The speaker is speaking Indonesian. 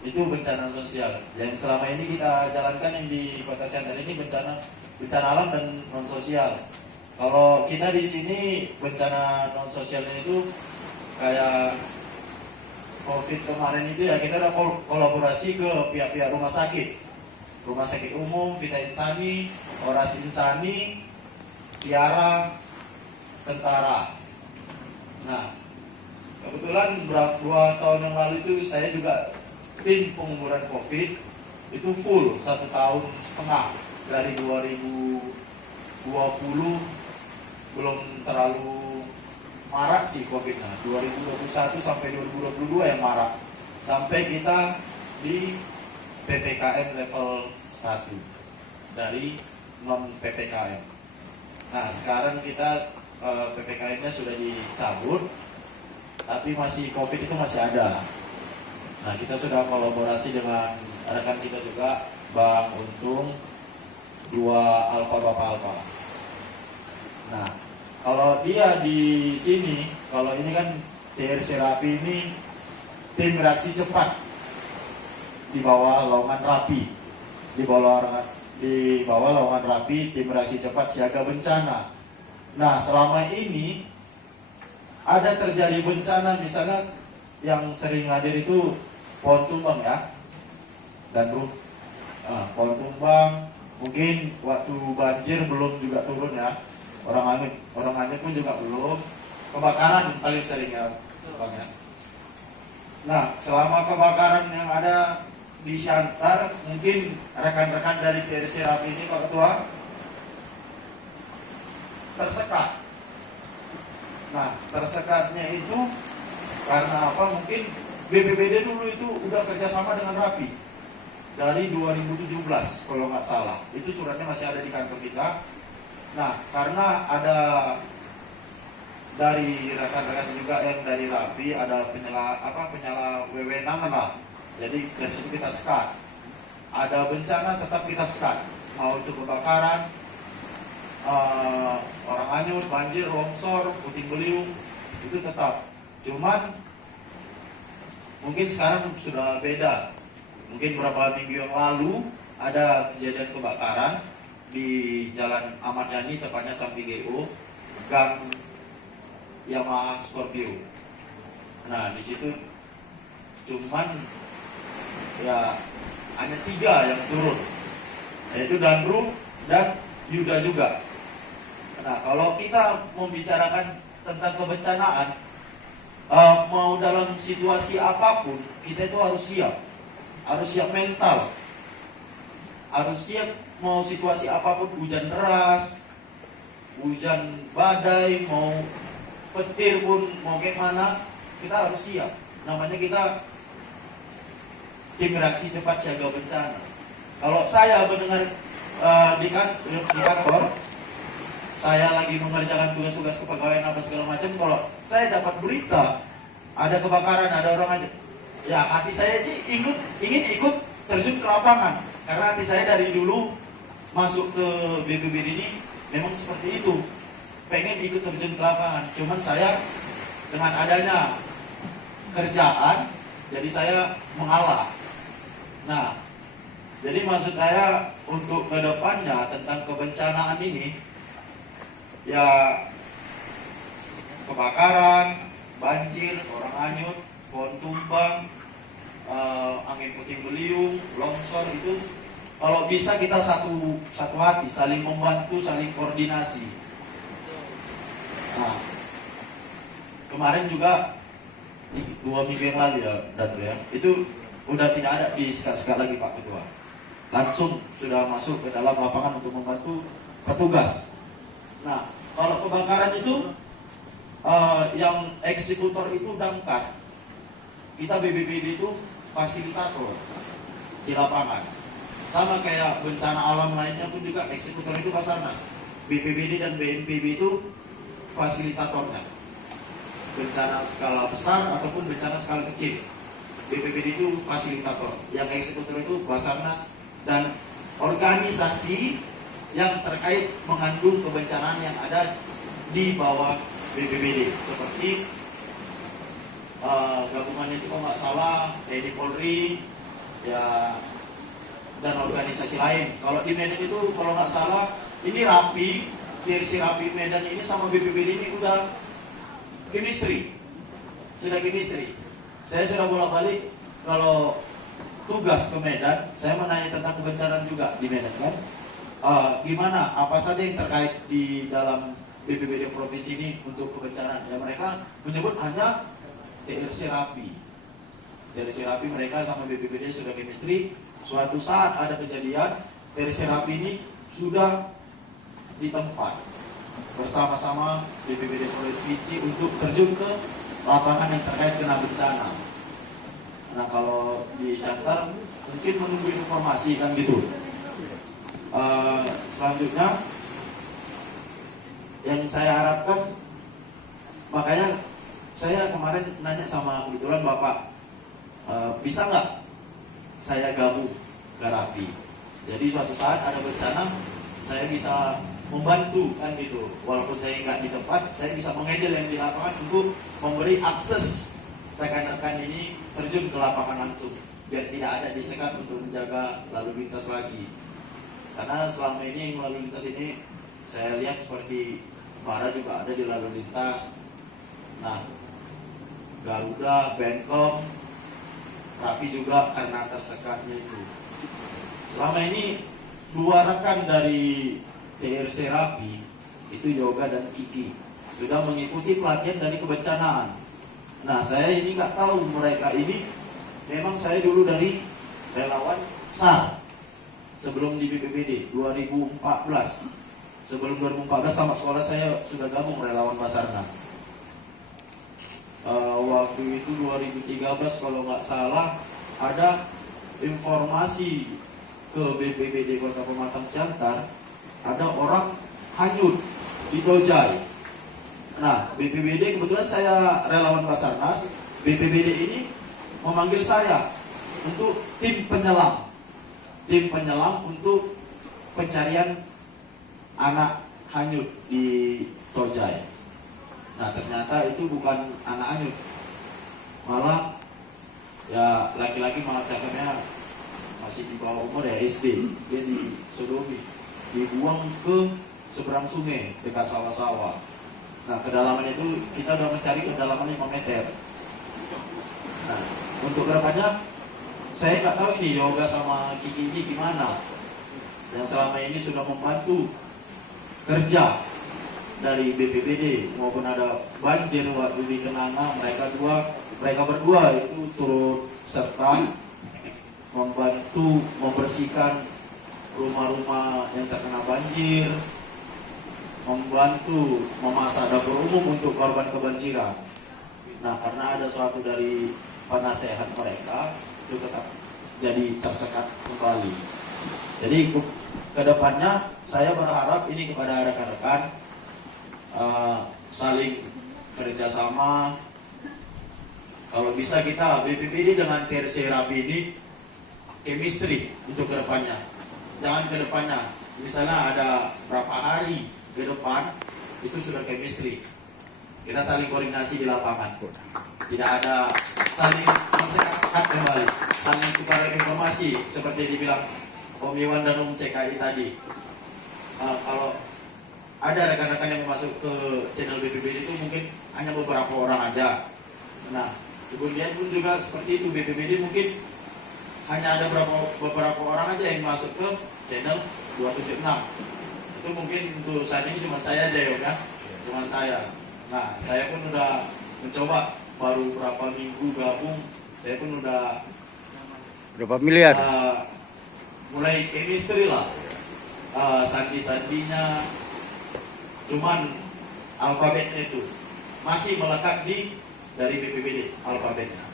Itu bencana sosial. Yang selama ini kita jalankan yang di Kota Siantar ini bencana alam dan non sosial. Kalau kita di sini bencana non sosialnya itu kayak COVID kemarin itu ya, kita udah kolaborasi ke pihak-pihak rumah sakit umum, Vita Insani, Oras Insani, Tiara, Tentara. Nah, kebetulan 2 tahun yang lalu itu saya juga tim penguburan COVID itu full 1,5 tahun dari 2020 belum terlalu marak sih COVID. Nah, 2021 sampai 2022 yang marak. Sampai kita di PPKM level 1 dari non PPKM. Nah, sekarang kita PPKM-nya sudah dicabut, tapi masih COVID itu masih ada. Nah, kita sudah kolaborasi dengan rekan kita juga, Bang Untung, 2 Alfa Bapak Alfa. Nah, kalau dia di sini, kalau ini kan TRC Rapi ini tim reaksi cepat di bawah Lowongan Rapi, di bawah Lowongan Rapi, tim reaksi cepat siaga bencana. Nah, selama ini ada terjadi bencana, misalnya yang sering hadir itu pohon tumbang ya, dan pohon tumbang, mungkin waktu banjir belum juga turun ya, orang hanyut pun juga belum, kebakaran paling sering ya, Bang ya. Nah, selama kebakaran yang ada di Siantar, mungkin rekan-rekan dari TRC Rapi ini, Pak Ketua, tersekat. Nah, tersekatnya itu karena apa? Mungkin BPBD dulu itu udah kerjasama dengan Rapi dari 2017 kalau nggak salah. Itu suratnya masih ada di kantor kita. Nah, karena ada dari rekan-rekan juga yang dari Rapi ada penyala wewenangan lah. Jadi dari situ kita sekat. Ada bencana tetap kita sekat. Mau itu kebakaran, orang hanyut, banjir, longsor, puting beliung, itu tetap. Cuman mungkin sekarang sudah beda. Mungkin beberapa minggu yang lalu ada kejadian kebakaran di Jalan Ahmad Yani, tepatnya samping GO, Gang Yamaha Scorpio. Nah, di situ cuman ya hanya 3 yang turun, yaitu Dandru dan Yuda juga. Nah, kalau kita membicarakan tentang kebencanaan, mau dalam situasi apapun, kita itu harus siap mental, harus siap. Mau situasi apapun, hujan deras, hujan badai, mau petir pun, mau kayak mana, kita harus siap. Namanya kita tim reaksi cepat siaga bencana. Kalau saya mendengar di kantor, saya lagi mengerjakan tugas-tugas kepegawaian apa segala macam, kalau saya dapat berita ada kebakaran, ada orang aja, ya hati saya ingin ikut terjun ke lapangan. Karena hati saya dari dulu masuk ke BPBD ini memang seperti itu, pengen ikut terjun ke lapangan. Cuman saya dengan adanya kerjaan, jadi saya mengalah. Nah, jadi maksud saya untuk kedepannya tentang kebencanaan ini, ya kebakaran, banjir, orang hanyut, pohon tumbang, angin puting beliung, longsor, itu kalau bisa kita satu hati, saling membantu, saling koordinasi. Nah, kemarin juga 2 minggu yang lalu ya, itu udah tidak ada di sekat-sekat lagi Pak Ketua. Langsung sudah masuk ke dalam lapangan untuk membantu petugas. Nah, kalau kebakaran itu yang eksekutor itu damkar, kita BPBD itu fasilitator di lapangan. Sama kayak bencana alam lainnya pun juga eksekutor itu Basarnas. BPBD dan BNPB itu fasilitatornya. Bencana skala besar ataupun bencana skala kecil, BPBD itu fasilitator. Yang eksekutor itu Basarnas dan organisasi yang terkait mengandung kebencanaan yang ada di bawah BPBD, seperti gabungannya itu kalau nggak salah TNI Polri, ya dan organisasi lain. Kalau di Medan itu kalau nggak salah ini Rapi, TRC Rapi Medan ini sama BPBD ini udah chemistry, sudah chemistry. Saya sudah bolak-balik kalau tugas ke Medan, saya menanya tentang kebencanaan juga di Medan kan. Gimana, apa saja yang terkait di dalam BPBD provinsi ini untuk kebencanaan? Ya mereka menyebut hanya TRC Rapi. TRC Rapi mereka sama BPBD sudah chemistry. Suatu saat ada kejadian, TRC Rapi ini sudah di tempat bersama-sama BPBD provinsi untuk terjun ke lapangan yang terkait kena bencana. Nah kalau di Shantar mungkin menunggu informasi kan gitu. Selanjutnya yang saya harapkan, makanya saya kemarin nanya sama kebetulan Bapak, bisa nggak saya gabung ke Rapi? Jadi suatu saat ada bencana, saya bisa membantu kan gitu. Walaupun saya nggak di tempat, saya bisa menghandle yang di lapangan untuk memberi akses rekan-rekan ini terjun ke lapangan langsung, biar tidak ada disekat untuk menjaga lalu lintas lagi. Karena selama ini lalu lintas ini saya lihat seperti Bara juga ada di lalu lintas. Nah, Garuda, Benkom, Rapi juga karena tersekatnya itu. Selama ini dua rekan dari TRC Rapi itu Yoga dan Kiki sudah mengikuti pelatihan dari kebencanaan. Nah saya ini nggak tahu mereka ini, memang saya dulu dari relawan SAR sebelum di BPBD 2014. Sebelum 2014 sama sekolah saya sudah gabung relawan Basarnas. Waktu itu 2013 kalau nggak salah ada informasi ke BPBD Kota Pematang Siantar, ada orang hanyut di Tojai. Nah, BPBD kebetulan saya relawan Basarnas, BPBD ini memanggil saya untuk tim penyelam untuk pencarian anak hanyut di Tojai. Nah, ternyata itu bukan anak hanyut, malah ya laki-laki, malah cakapnya masih di bawah umur ya, SD. Dia disodomi, dibuang ke seberang sungai dekat sawah-sawah. Nah, kedalaman itu kita udah mencari kedalaman 5 meter. Nah, untuk kedepannya saya nggak tahu ini Yoga sama Kiki ini gimana. Yang selama ini sudah membantu kerja dari BPBD maupun ada banjir waktu di Kenanga, mereka berdua itu turut serta membantu membersihkan rumah-rumah yang terkena banjir, membantu memasak dapur umum untuk korban kebanjiran. Nah, karena ada suatu dari penasehat mereka itu tetap jadi tersekat kembali. Jadi kedepannya saya berharap ini kepada rekan-rekan saling kerjasama. Kalau bisa kita BPBD dengan TRC Rapi ini chemistry untuk kedepannya. Jangan kedepannya misalnya ada berapa hari ke depan itu sudah chemistry, kita saling koordinasi di lapangan, tidak ada saling mensekat-sekat kembali, saling tukar informasi seperti dibilang Om Iwan dan Om CKI tadi. Kalau ada rekan-rekan yang masuk ke channel BPBD itu mungkin hanya beberapa orang aja. Nah, kemudian pun juga seperti itu, BPBD mungkin hanya ada beberapa orang aja yang masuk ke channel 276. Itu mungkin untuk saat ini cuma saya aja ya, cuma saya. Nah, saya pun udah mencoba, baru berapa minggu gabung, saya pun udah berapa miliar? Mulai chemistry lah, sandi-sandinya, cuman alfabetnya itu masih melekat dari BPBD alfabetnya.